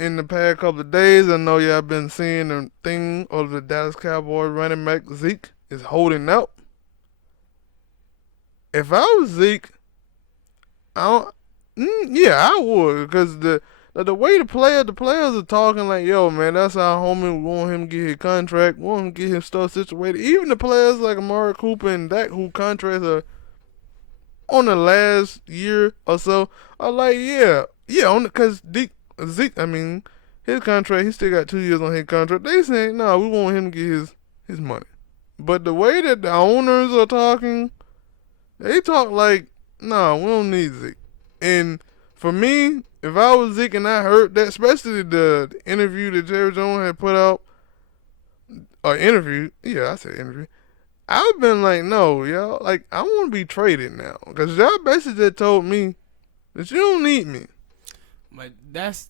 in the past couple of days, I know y'all been seeing the thing of the Dallas Cowboys running back Zeke is holding out. If I was Zeke, I don't. Yeah, I would, because the way the players are talking like, yo, man, that's our homie. We want him to get his contract. We want him to get his stuff situated. Even the players like Amari Cooper and Dak, who contracts are on the last year or so, are like, yeah, because Zeke, I mean, his contract, he still got 2 years on his contract. They saying, no, we want him to get his money. But the way that the owners are talking, they talk like, no, we don't need Zeke. And for me, if I was Zeke and I heard that, especially the interview that Jerry Jones had put out, or interview, yeah, I said interview, I would have been like, no, y'all, like, I want to be traded now. Because y'all basically just told me that you don't need me. But that's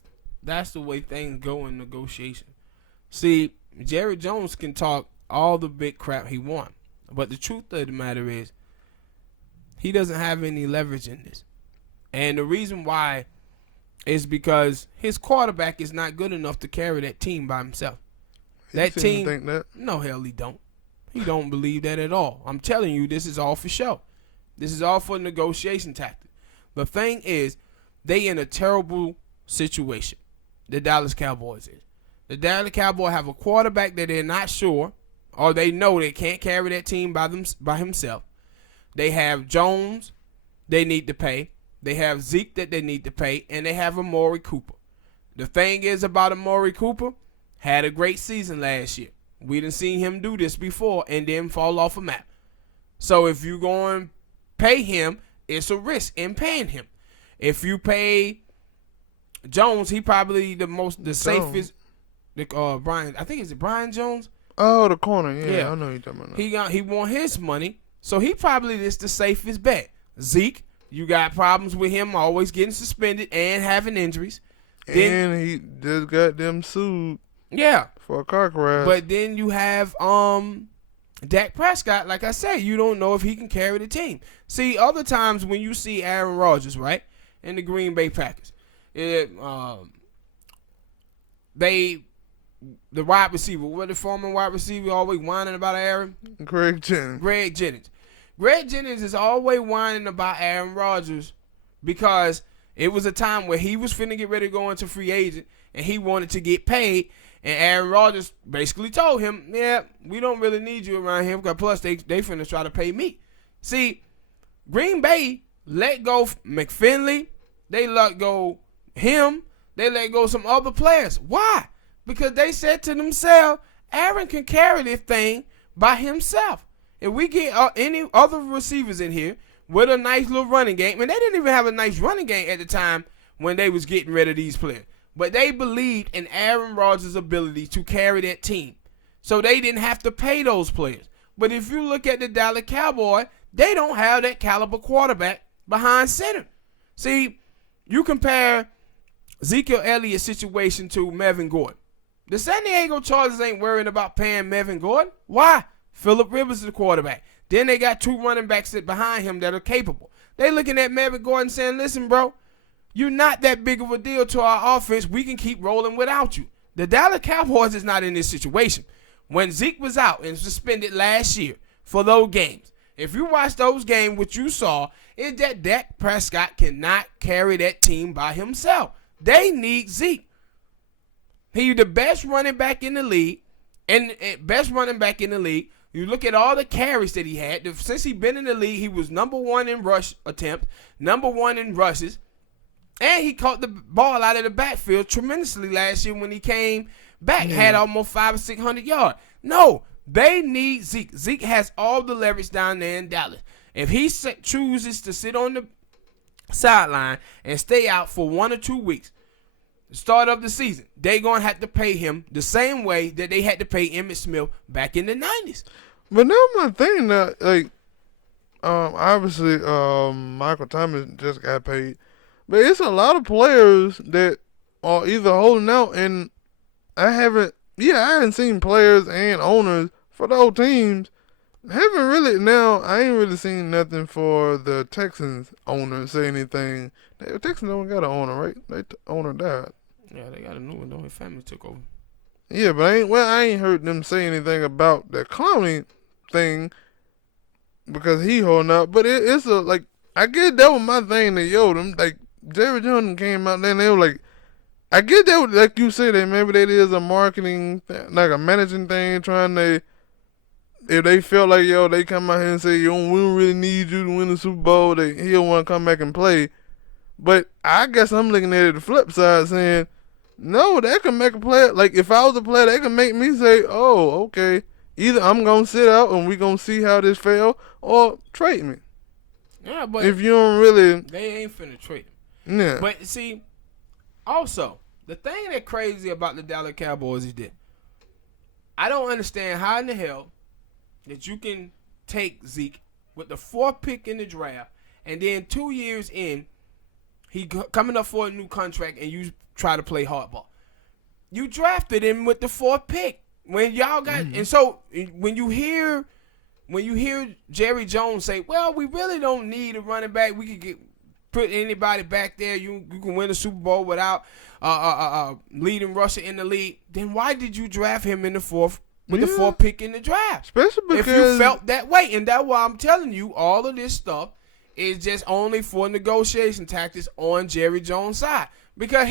the way things go in negotiation. See, Jerry Jones can talk all the big crap he wants, but the truth of the matter is, he doesn't have any leverage in this. And the reason why is because his quarterback is not good enough to carry that team by himself. That team, think that. No, hell, he don't. He don't believe that at all. I'm telling you, this is all for show. This is all for negotiation tactic. The thing is, they in a terrible situation. The Dallas Cowboys is. The Dallas Cowboys have a quarterback that they're not sure, or they know they can't carry that team by himself. They have Jones they need to pay. They have Zeke that they need to pay, and they have Amari Cooper. The thing is about Amari Cooper, had a great season last year. We done seen him do this before and then fall off a map. So if you go and pay him, it's a risk in paying him. If you pay Jones, he probably the safest. Brian, I think it's Brian Jones. Oh, the corner, yeah. I know you're talking about that. He want his money, so he probably is the safest bet. Zeke, you got problems with him always getting suspended and having injuries. And he just got them sued. Yeah. For a car crash. But then you have Dak Prescott, like I said, you don't know if he can carry the team. See, other times when you see Aaron Rodgers, right, in the Green Bay Packers, the wide receiver, what the former wide receiver always whining about Aaron? Greg Jennings. Greg Jennings is always whining about Aaron Rodgers because it was a time where he was finna get ready to go into free agent and he wanted to get paid. And Aaron Rodgers basically told him, yeah, we don't really need you around here because plus they finna try to pay me. See, Green Bay let go McFinley. They let go him. They let go some other players. Why? Because they said to themselves, Aaron can carry this thing by himself. If we get any other receivers in here with a nice little running game, and they didn't even have a nice running game at the time when they was getting rid of these players. But they believed in Aaron Rodgers' ability to carry that team. So they didn't have to pay those players. But if you look at the Dallas Cowboys, they don't have that caliber quarterback behind center. See, you compare Ezekiel Elliott's situation to Melvin Gordon. The San Diego Chargers ain't worrying about paying Melvin Gordon. Why? Phillip Rivers is the quarterback. Then they got two running backs behind him that are capable. They looking at Melvin Gordon saying, listen, bro, you're not that big of a deal to our offense. We can keep rolling without you. The Dallas Cowboys is not in this situation. When Zeke was out and suspended last year for those games, if you watch those games, what you saw is that Dak Prescott cannot carry that team by himself. They need Zeke. He's the best running back in the league. You look at all the carries that he had. Since he's been in the league, he was number one in rush attempts, number one in rushes. And he caught the ball out of the backfield tremendously last year when he came back. Had almost 500 or 600 yards. No, they need Zeke. Zeke has all the leverage down there in Dallas. If he chooses to sit on the sideline and stay out for 1 or 2 weeks, the start of the season, they're going to have to pay him the same way that they had to pay Emmitt Smith back in the 90s. But now my thing that, like, obviously Michael Thomas just got paid. But it's a lot of players that are either holding out, and I haven't seen players and owners for those teams. I ain't really seen nothing for the Texans owner say anything. The Texans don't got an owner, right? The owner died. Yeah, they got a new one though. His family took over. Yeah, but I ain't heard them say anything about the clowning thing because he holding out. But it's a like I get that was my thing that them like Jerry Jones came out there and they were like I get that like you said that maybe that is a marketing like a managing thing trying to if they felt like they come out here and say we don't really need you to win the Super Bowl, he don't want to come back and play. But I guess I'm looking at it the flip side saying, no, that can make a player like if I was a player, that can make me say, oh, okay, either I'm gonna sit out and we gonna see how this fail, or trade me. Yeah, but if you don't really, they ain't finna trade him. Yeah. But see, also the thing that crazy about the Dallas Cowboys is that I don't understand how in the hell that you can take Zeke with the 4th pick in the draft, and then 2 years in, he coming up for a new contract, and you try to play hardball. You drafted him with the 4th pick when y'all got, and so when you hear Jerry Jones say, "Well, we really don't need a running back. We could put anybody back there. You can win a Super Bowl without leading rusher in the league." Then why did you draft him in the 4th? With the 4th pick in the draft. Especially because if you felt that way. And that's why I'm telling you, all of this stuff is just only for negotiation tactics on Jerry Jones' side. Because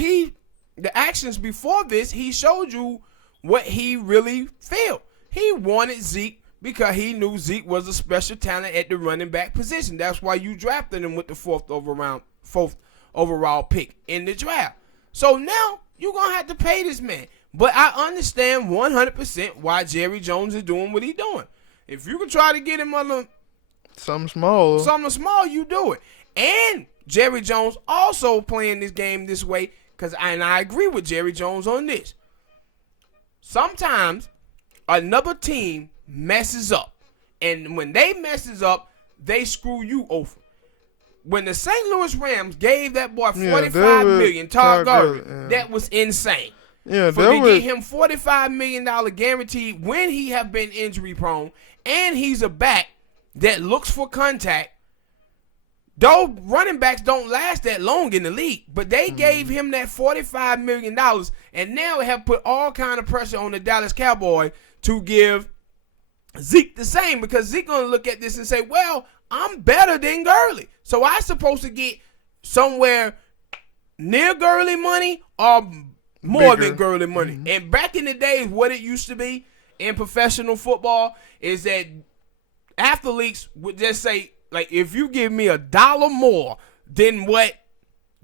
the actions before this, he showed you what he really felt. He wanted Zeke because he knew Zeke was a special talent at the running back position. That's why you drafted him with the 4th overall pick in the draft. So now you're going to have to pay this man. But I understand 100% why Jerry Jones is doing what he's doing. If you can try to get him on something small, you do it. And Jerry Jones also playing this game this way and I agree with Jerry Jones on this. Sometimes another team messes up, and when they messes up, they screw you over. When the St. Louis Rams gave that boy $45 million, Todd Gurley, that was insane. Yeah, they gave him $45 million guaranteed when he have been injury prone, and he's a back that looks for contact. Though running backs don't last that long in the league, but they gave him that $45 million, and now it have put all kind of pressure on the Dallas Cowboys to give Zeke the same, because Zeke gonna look at this and say, well, I'm better than Gurley, so I supposed to get somewhere near Gurley money or more than Gurley money. And back in the days, what it used to be in professional football is that athletes would just say, like, if you give me $1 more than what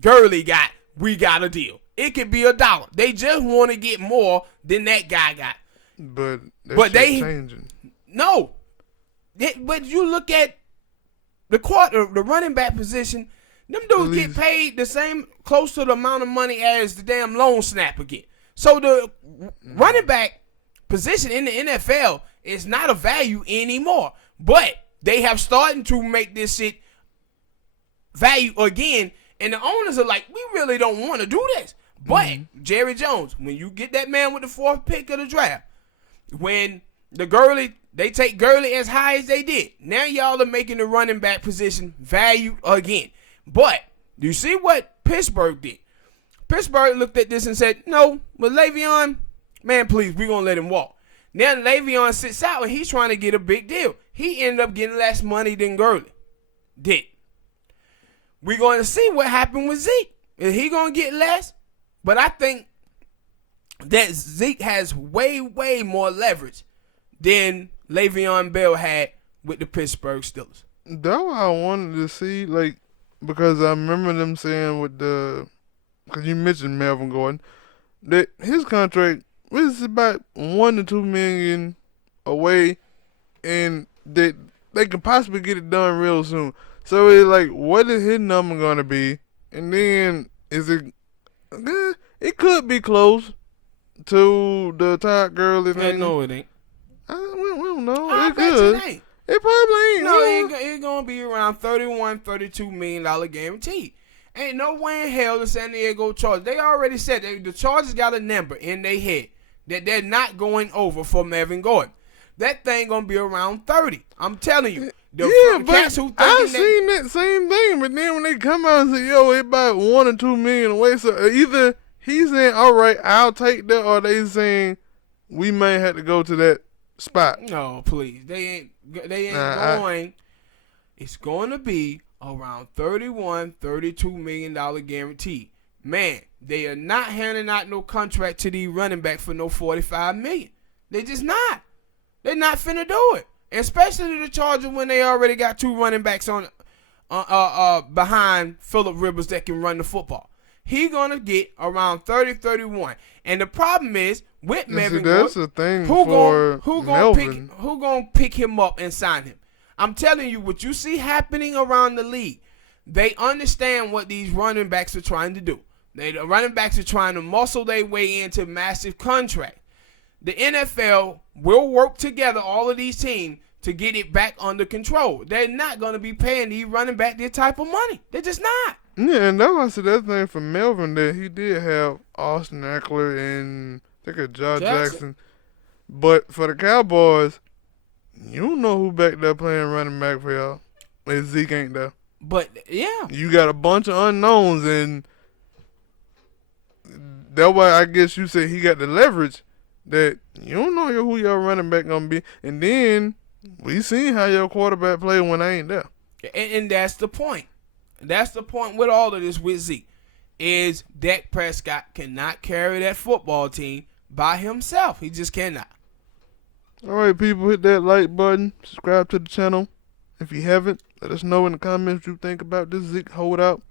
Gurley got, we got a deal. It could be $1. They just want to get more than that guy got. But they changing. No. But you look at the running back position, them dudes get paid the same, close to the amount of money as the damn long snapper get. So the running back position in the NFL is not a value anymore. But they have started to make this shit value again. And the owners are like, we really don't want to do this. But Jerry Jones, when you get that man with the 4th pick of the draft, when they take Gurley as high as they did, now y'all are making the running back position value again. But you see what Pittsburgh did? Pittsburgh looked at this and said, no, but Le'Veon, man, please, we're going to let him walk. Now Le'Veon sits out and he's trying to get a big deal. He ended up getting less money than Gurley did. We're going to see what happened with Zeke. Is he going to get less? But I think that Zeke has way, way more leverage than Le'Veon Bell had with the Pittsburgh Steelers. That's what I wanted to see, like, because I remember them saying because you mentioned Melvin Gordon, that his contract was about $1 to $2 million away, and that they could possibly get it done real soon. So it's like, what is his number gonna be? And then is it? It could be close to the Todd Gurley thing. No, it ain't. We don't know. I it bet could. it ain't. It probably ain't. No, it's gonna be around $31-32 million guaranteed. Ain't no way in hell the San Diego Chargers. They already said the Chargers got a number in their head that they're not going over for Melvin Gordon. That thing gonna be around 30. I'm telling you. But I seen that same thing. But then when they come out and say, "Yo, it's about $1 or $2 million away," so either He's saying, all right, I'll take that, or they saying we may have to go to that spot. No, please. They ain't Nah, going. It's going to be around $31-32 million guaranteed. Man, they are not handing out no contract to these running backs for no $45 million. They just not. They're not finna do it. Especially the Chargers when they already got two running backs on behind Phillip Rivers that can run the football. He gonna get around 30-31. And the problem is with Melvin Gordon, that's the thing who gonna pick him up and sign him? I'm telling you, what you see happening around the league, they understand what these running backs are trying to do. The running backs are trying to muscle their way into massive contracts. The NFL will work together, all of these teams, to get it back under control. They're not going to be paying these running back this type of money. They're just not. Yeah, and that was the other thing for Melvin, that he did have Austin Eckler and I think Josh Jackson. But for the Cowboys, you don't know who back there playing running back for y'all. If Zeke ain't there. But, yeah. You got a bunch of unknowns, and that's why I guess you say he got the leverage that you don't know who your running back going to be. And then we seen how your quarterback play when I ain't there. And that's the point. That's the point with all of this with Zeke. Is Dak Prescott cannot carry that football team by himself. He just cannot. All right, people, hit that like button. Subscribe to the channel. If you haven't, let us know in the comments what you think about this Zeke holdout.